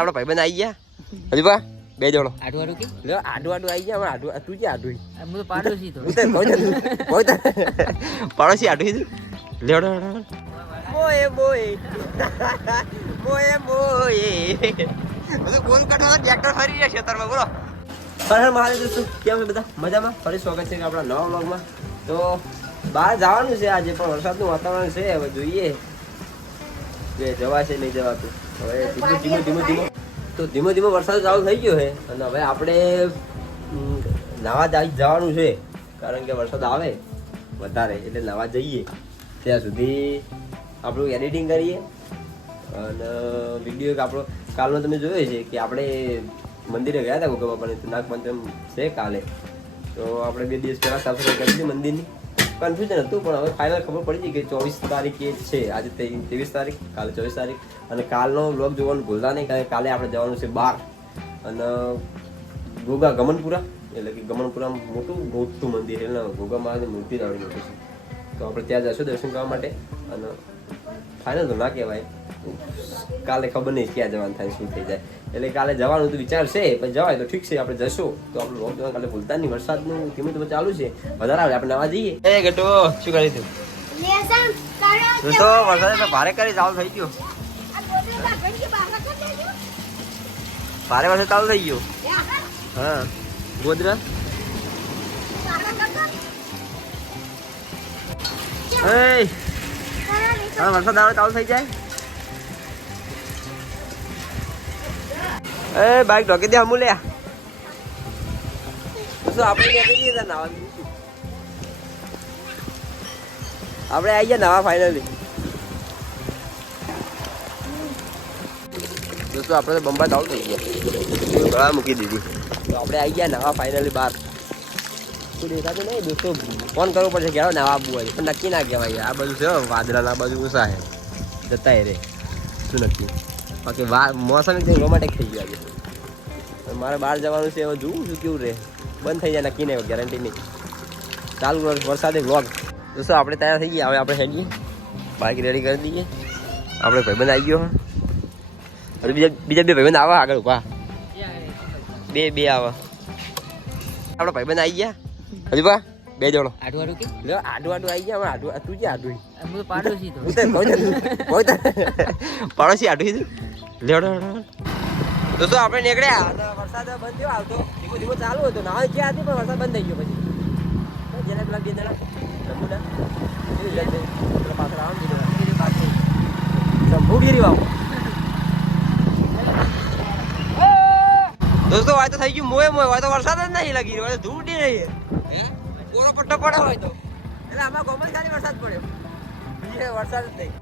આપણા ભાઈબંધ આવી ગયા હજી બા બે જણો આડું કે લે આડું આવી ગયા આડું તું જે આડું હું તો પાડોશી તો પાડોશી આડું લેવડો મોએ મોએ મોએ મોએ બધું કોણ કાઢવા ટ્રેક્ટર ફરી રહ્યા ખેતરમાં બોલો હર મારે દોસ્તો કેમ છે બધા મજામાં ફરી સ્વાગત છે આપણા નવા વ્લોગમાં તો બહાર જવાનું છે આજે પણ વરસાદનું વાતાવરણ છે હવે જોઈએ કે જવાશે નહીં જવાતું હવે ધીમો ધીમો વરસાદ ચાલુ થઈ ગયો છે અને હવે આપણે નાવા જવાનું છે કારણ કે વરસાદ આવે વધારે એટલે નાવા જઈએ ત્યાં સુધી આપણું એડિટિંગ કરીએ અને વિડીયો આપણો કાલનો તમે જોયો છે કે આપણે મંદિરે ગયા હતા ગોગા બાપાને નાગપંચમ છે કાલે તો આપણે 2 દિવસ પહેલાં સાફ સફાઈ કરી દીધી મંદિરની કન્ફ્યુઝન હતું પણ હવે ફાઇનલ ખબર પડી ગઈ કે 24 તારીખે છે આજે 23 તારીખ કાલે 24 તારીખ અને કાલનો વ્લોગ જોવાનું ભૂલતા નહીં કારણ કે કાલે આપણે જવાનું છે બહાર અને ગોગા ગમનપુરા એટલે કે ગમનપુરા મોટું મંદિર એટલે ગોગા મહારાજની મૂર્તિ લાવવાની મોટી છે તો આપણે ત્યાં જશું દર્શન કરવા માટે અને ફાઇનલ તો ના કહેવાય કાલે ખબર નહીં ક્યાં જવાનું થાય શું થઈ જાય એટલે કાલે જવાનું તો વિચાર છે પણ જવાય તો ઠીક છે આપણે જશું તો આપણે વ્લોગ જોવાનું કાલે ભૂલતા નહીં વરસાદનું ધીમે ધીમે ચાલુ છે વધારે આવે આપણે નવા જઈએ એ ગટો શું કરી તું તો વરસાદ ભારે કરી ચાલુ થઈ ગયો ભારે વરસાદ ચાલુ થઈ ગયો હા ગોદરા હા વરસાદ આવે ચાલુ થઈ જાય એ બાઈક ઢોકી દે હમું લે શું આપણે નીકળી જઈએ નાવા આપણે આવી ગયા નવા ફાઇનલી દોસ્તો આપણે તો બંબા ચાલુ થઈ ગયા ગળા મૂકી દીધી તો આપણે આવી ગયા નવા ફાઇનલી બહાર શું દેખાતું નહીં દોસ્તો ફોન કરવો પડશે કે નવા આવવું હોય પણ નક્કી ના કહેવાય આ બધું છે વાદળાના બાજુ ઓછા છે જતા રે શું નક્કી બાકી મોસમ એકદમ રોમેન્ટિક થઈ ગયું આજે મારે બહાર જવાનું છે હવે જોવું છું કેવું રહે બંધ થઈ જાય નક્કી નહીં ગેરંટી નહીં ચાલુ વરસાદે વ્લોગ દોસ્તો આપણે તૈયાર થઈ ગયા હવે આપણે હેડીએ બાઇક રેડી કરી દઈએ આપણે ભાઈબંધ આવી ગયો હવે બીજા 2 ભાઈબંધ આવા આગળ ઉભા બે આવે આપણે ભાઈબંધ આવી ગયા હજી બા 2 જણો આડું કે આડું આવી ગયા આડું તું જે આડું હું તો પાડોશી તો પાડોશી આડું લેવડો દોસ્તો આપણે નીકળ્યા વરસાદ બંધ થયો આવતો ધીમો ચાલુ હતો નાવા જ્યાં હતી પણ વરસાદ બંધ થઈ ગયો પછી જેના પેલા 2 જણા પાછળ આમ શંભુગીરી વાવ દોસ્તો હોય તો થઈ ગયું મોય હોય તો વરસાદ જ નહીં લાગી રહ્યો ધૂળ ઉડી રહી કોરો પટ્ટો પડે હોય તો એટલે આમાં ગોમન ખાલી વરસાદ પડ્યો બીજે વરસાદ જ નહીં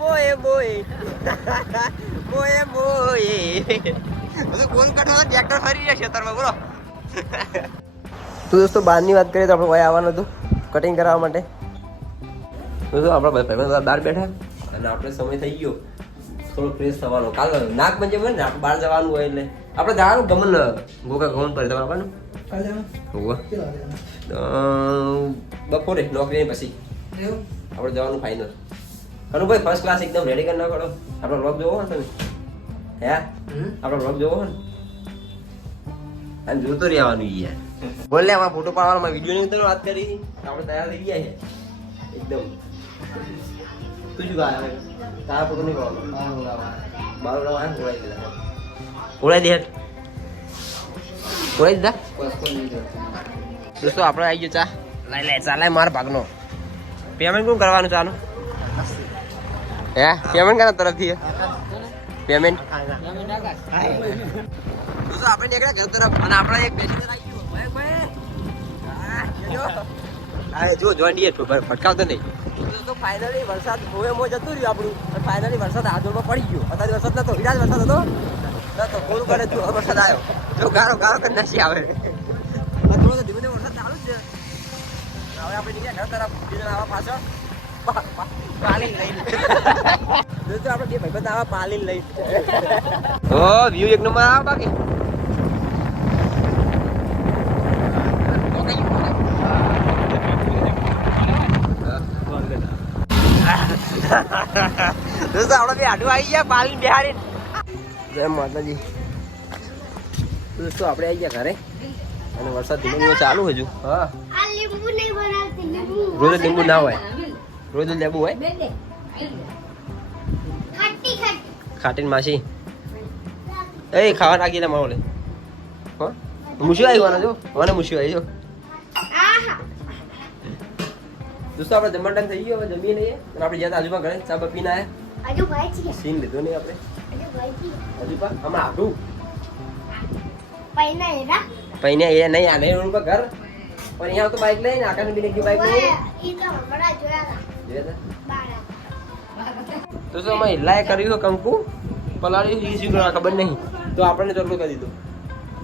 મોય બધું કોણ કાઢવા ટ્રેક્ટર ફરી રહ્યા ખેતરમાં બોલો તો દોસ્તો બહારની વાત કરીએ તો આપણે ભાઈ આવવાનું હતું કટિંગ કરાવવા માટે દોસ્તો આપણા ભાઈ બહાર બેઠા અને આપણે સમય થઈ ગયો થોડો ફ્રેશ થવાનો કાલ નાગપંચમ હોય ને આપણે બહાર જવાનું હોય એટલે આપણે જવાનું ગમન ગોગા ગમન પર જવાનું બપોરે નોકરી પછી આપણે જવાનું ફાઇનલ કરું ભાઈ ફર્સ્ટ ક્લાસ એકદમ રેડી કરી ના કરો આપણો વ્લોગ જોવો ને તમે હે આપણો વ્લોગ જોવો ને અને જોતો રહેવાનું યાર બોલ લે આમાં ફોટો પાડવાનો વિડીયો ની વાત કરી આપણે તૈયાર થઈ ગયા છે એકદમ તું શું ગાય તારા ફોટો નહીં પાડવાનો બાર ઓળાઈ દીધા ઓળાઈ દે ઓળાઈ દીધા દોસ્તો આપણે આવી ગયો ચા લે ચા લાય મારા ભાગનો પેમેન્ટ કોણ કરવાનું ચાનું હે પેમેન્ટ કરા તરફથી પેમેન્ટ દોસ્તો આપણે નીકળ્યા ઘર તરફ અને આપણે એક પેસેન્જર આવી ગયો હા જો ડીએ ફટકાવતો નહીં દોસ્તો ફાઇનલી વરસાદ મોએ જતું રહ્યું આપણું અને ફાઇનલી વરસાદ હાથોડમાં પડી ગયો અત્યારે વરસાદ નતો વિરાજ વરસાદ હતો તો ફોન કરે વરસાદ આવ્યો જો ગારો કરી નાસી આવે થોડો તો ધીમે ધીમે વરસાદ ચાલુ જ છે હવે આપણે નીકળ્યા ઘર તરફ બીજા આવા પાછળ પાલી લઈ દોસ્તો આપણે 2 ભાઈબંધ આવા પાલી લઈ ઓ વ્યૂ એક નંબર આવે બાકી દોસ્તો આપણે બે આડું આવી ગયા પાલી બિહારી જય માતાજી. દોસ્તો આપણે આવી ગયા ઘરે અને વરસાદ ધીમે ધીમે ચાલુ હજુ. હા આ લીંબુ નહીં બનાવતી લીંબુ રોજ લીંબુ ના હોય, રોજ લેબુ હોય. ખાટી ખાટી ખાટીને માસી એ ખાવા નાખી લે મારો લે. હા મુશી આવી જો મને મુશી આવી જો. આહા દોસ્તો આપણે જમવા ટાઈમ થઈ ગયો, હવે જમી લઈએ અને આપણે જ્યાં આજુમાં ઘરે ચા બા પીને આયા. હજુ ભાઈ છે સીન લીધો નહીં આપણે હજુ ભાઈ છે હજુ પા હમણાં આટલું પૈના એરા પૈને એ નહીં આ નહીં રોડ પર ઘર પણ અહીંયા તો બાઇક લઈને આકાશ બી લઈ બાઇક લઈને ઈ તો હમણાં જોયા હતા જોયા તા? બાળા તો શું અમે હિલ્લાએ કર્યું કંકુ પલાળ્યું એ શું કરવા ખબર નહીં તો આપણને ચોટલું કરી દીધું.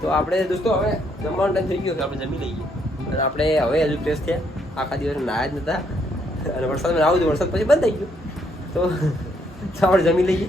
તો આપણે દોસ્તો હવે જમવાનો ટાઈમ થઈ ગયો, આપણે જમી લઈએ અને આપણે હવે હજુ ફ્રેશ થયા. આખા દિવસ નાયા જ નતા અને વરસાદમાં આવું વરસાદ પછી બંધ થઈ ગયો તો આપણે જમી લઈએ.